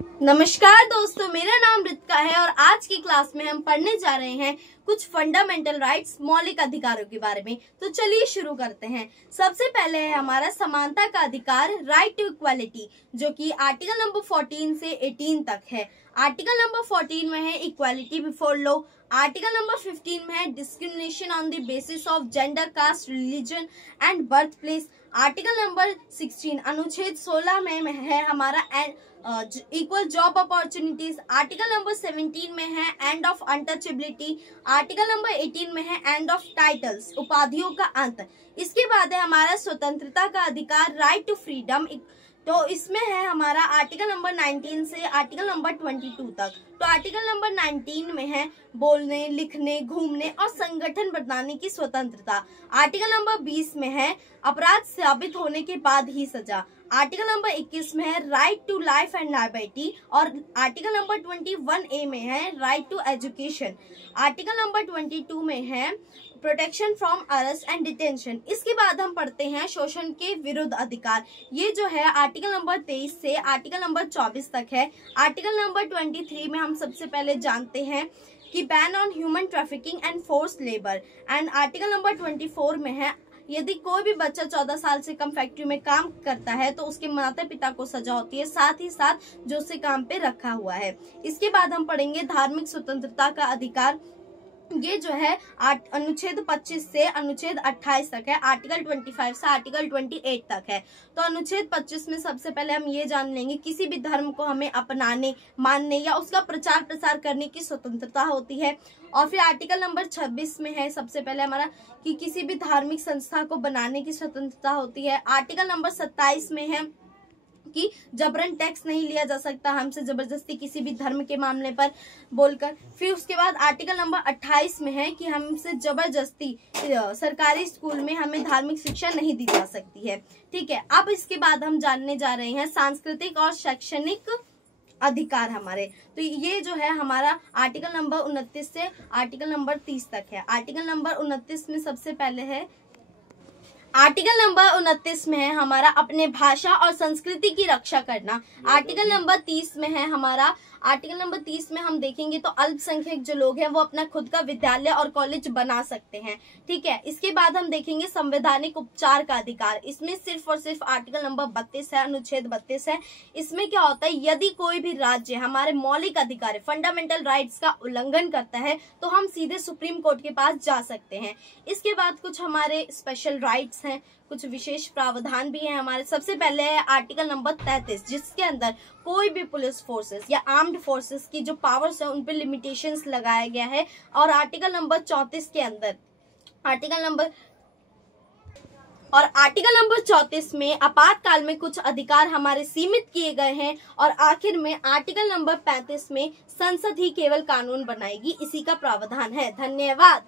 नमस्कार दोस्तों, मेरा नाम रितिका है और आज की क्लास में हम पढ़ने जा रहे हैं कुछ फंडामेंटल राइट्स, मौलिक अधिकारों के बारे में। तो चलिए शुरू करते हैं। सबसे पहले है हमारा समानता का अधिकार, राइट टू इक्वालिटी, जो कि आर्टिकल नंबर 14 से 18 तक है। आर्टिकल नंबर 14 में है equality before law. Article number 15 में है discrimination on the basis of gender, caste, religion and birth place. Article number 16 अनुच्छेद 16 में है हमारा equal job opportunities. Article number 17 में है end of untouchability. Article number 18 में है एंड ऑफ टाइटल्स, उपाधियों का अंत। इसके बाद है हमारा स्वतंत्रता का अधिकार, राइट टू फ्रीडम। तो इसमें है हमारा आर्टिकल नंबर 19 से आर्टिकल नंबर 22 तक। तो आर्टिकल नंबर 19 में है बोलने, लिखने, घूमने और संगठन बनाने की स्वतंत्रता। आर्टिकल नंबर 20 में है अपराध साबित होने के बाद ही सजा। आर्टिकल नंबर 21 में है right to life and liberty और आर्टिकल नंबर 21A में है right to education. Article number 22 में है protection from arrest and detention. इसके बाद हम पढ़ते हैं शोषण के विरुद्ध अधिकार। ये जो है आर्टिकल नंबर 23 से आर्टिकल नंबर 24 तक है। आर्टिकल नंबर 23 में हम सबसे पहले जानते हैं कि ban on human trafficking and force labour. And article number 24 में है यदि कोई भी बच्चा 14 साल से कम फैक्ट्री में काम करता है तो उसके माता पिता को सजा होती है, साथ ही साथ जो उसे काम पे रखा हुआ है। इसके बाद हम पढ़ेंगे धार्मिक स्वतंत्रता का अधिकार। ये जो है अनुच्छेद 25 से अनुच्छेद 28 तक है। आर्टिकल 25 से आर्टिकल 28 तक है। तो अनुच्छेद 25 में सबसे पहले हम ये जान लेंगे किसी भी धर्म को हमें अपनाने, मानने या उसका प्रचार प्रसार करने की स्वतंत्रता होती है। और फिर आर्टिकल नंबर 26 में है सबसे पहले हमारा कि किसी भी धार्मिक संस्था को बनाने की स्वतंत्रता होती है। आर्टिकल नंबर 27 में है कि जबरन टैक्स नहीं लिया जा सकता हमसे जबरदस्ती किसी भी धर्म के मामले पर बोलकर। फिर उसके बाद आर्टिकल नंबर 28 में है कि हमसे जबरदस्ती सरकारी स्कूल में हमें धार्मिक शिक्षा नहीं दी जा सकती है। ठीक है, अब इसके बाद हम जानने जा रहे हैं सांस्कृतिक और शैक्षणिक अधिकार हमारे। तो ये जो है हमारा आर्टिकल नंबर 29 से आर्टिकल नंबर 30 तक है। आर्टिकल नंबर 29 में सबसे पहले है आर्टिकल नंबर 29 में है हमारा अपने भाषा और संस्कृति की रक्षा करना। आर्टिकल नंबर 30 में है हमारा आर्टिकल नंबर 30 में हम देखेंगे तो अल्पसंख्यक जो लोग हैं वो अपना खुद का विद्यालय और कॉलेज बना सकते हैं। ठीक है, इसके बाद हम देखेंगे संवैधानिक उपचार का अधिकार। इसमें सिर्फ और सिर्फ आर्टिकल नंबर 32 है, अनुच्छेद 32 है। इसमें क्या होता है, यदि कोई भी राज्य हमारे मौलिक अधिकार, फंडामेंटल राइट्स का उल्लंघन करता है तो हम सीधे सुप्रीम कोर्ट के पास जा सकते हैं। इसके बाद कुछ हमारे स्पेशल राइट्स हैं, कुछ विशेष प्रावधान भी हैं हमारे। सबसे पहले है आर्टिकल नंबर 33, जिसके अंदर कोई भी पुलिस फोर्सेस या आर्म्ड फोर्सेस की जो पावर्स है उन पे लिमिटेशंस लगाया गया है। और आर्टिकल नंबर 34 के अंदर आर्टिकल नंबर 34 में आपातकाल में कुछ अधिकार हमारे सीमित किए गए हैं। और आखिर में आर्टिकल नंबर 35 में संसद ही केवल कानून बनाएगी, इसी का प्रावधान है। धन्यवाद।